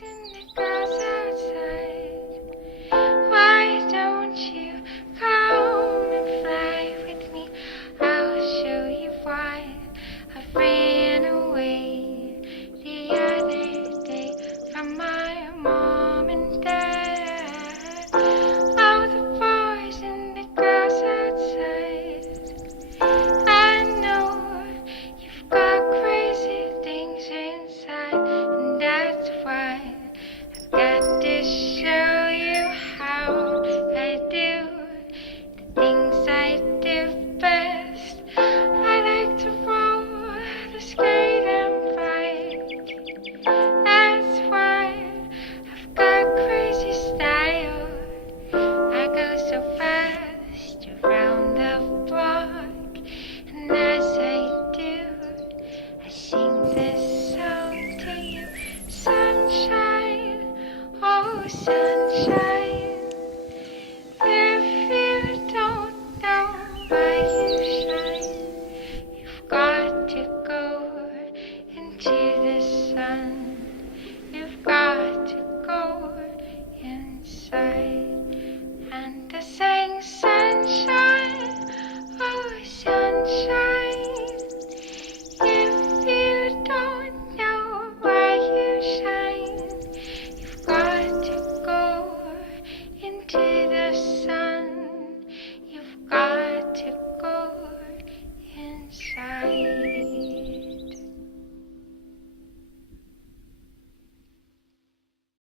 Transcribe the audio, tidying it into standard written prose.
and the girls outside. Why don't you come and fly with me? I'll show you why I ran away the other day from my mom and dad. All the boys and the girls outside. I know you've got crazy things inside, and that's why I've got to show you how I do the things I do best. I like to roll the skate and bike. That's why I've got crazy style. I go so fast around the block, and as I do, I sing this song to you. Sunshine, oh sunshine.